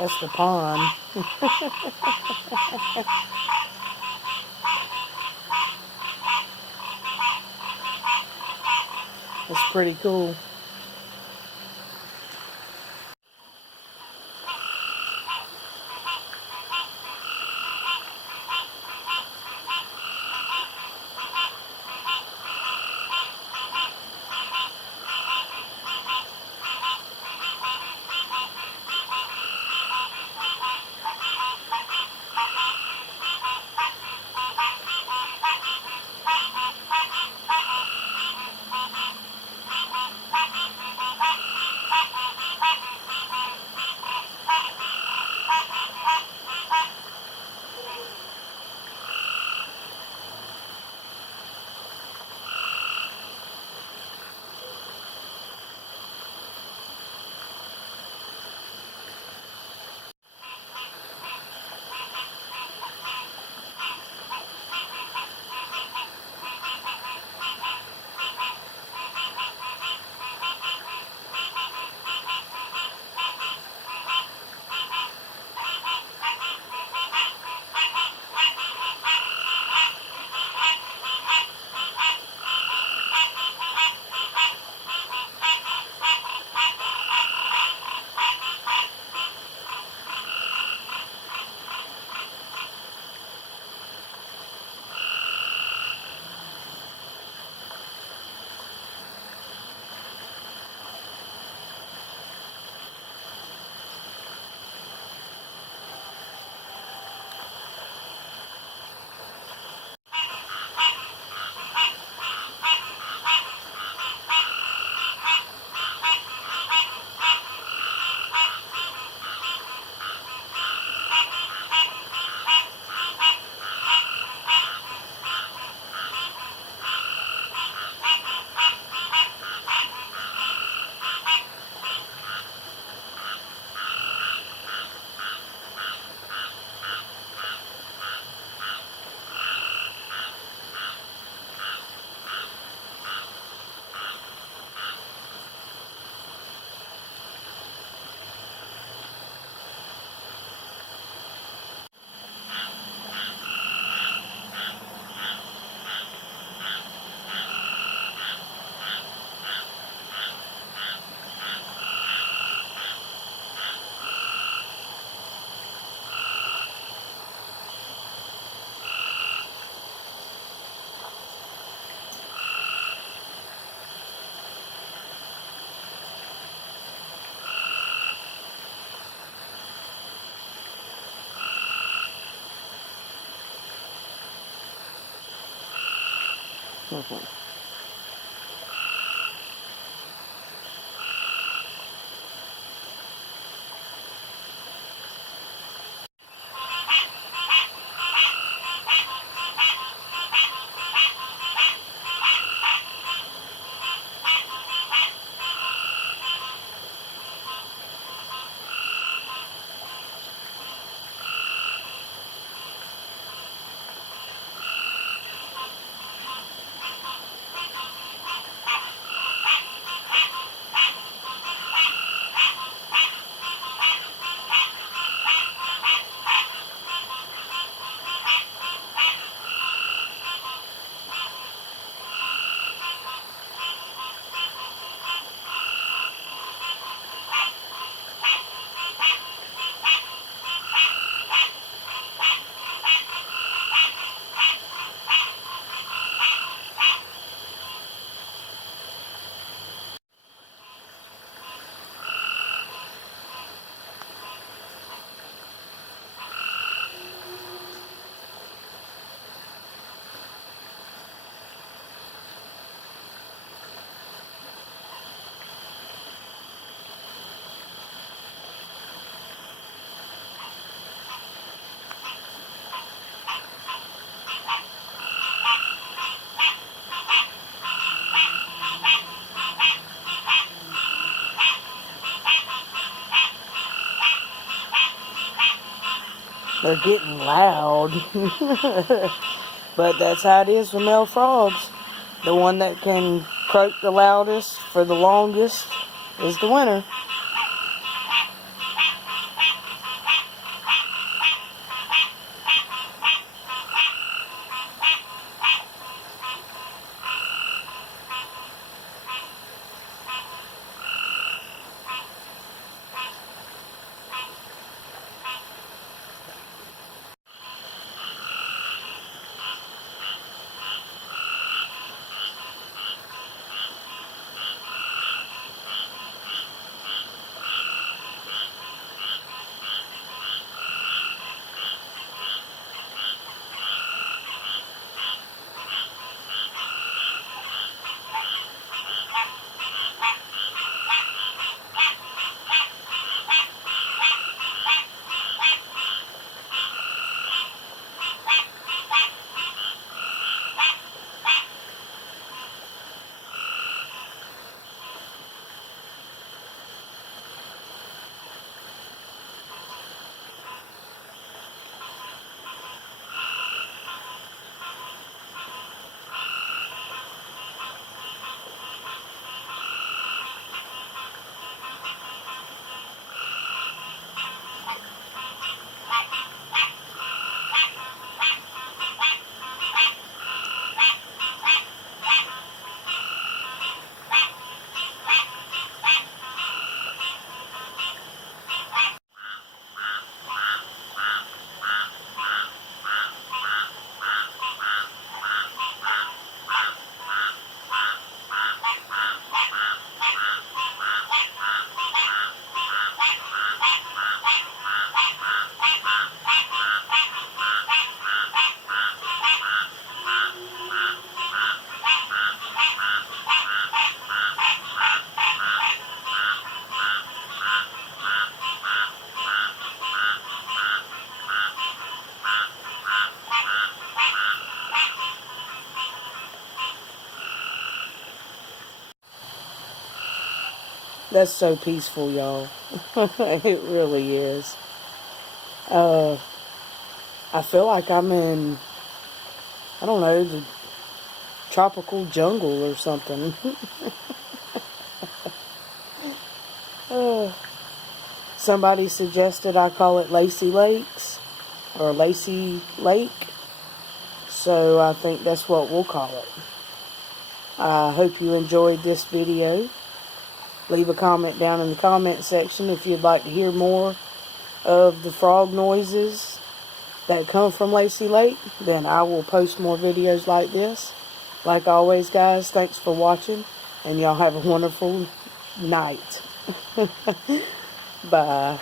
That's the pond. It's pretty cool. They're getting loud. But that's how it is with male frogs. The one that can croak the loudest for the longest is the winner. That's so peaceful, y'all. It really is. I feel like I'm in, I don't know, the tropical jungle or something. uh, Somebody suggested I call it Lazy Lakes or Lazy Lake, so I think that's what we'll call it. I hope you enjoyed this video. Leave a comment down in the comment section if you'd like to hear more of the frog noises that come from Lazy Lake. Then I will post more videos like this. Like always, guys, thanks for watching, and y'all have a wonderful night. Bye.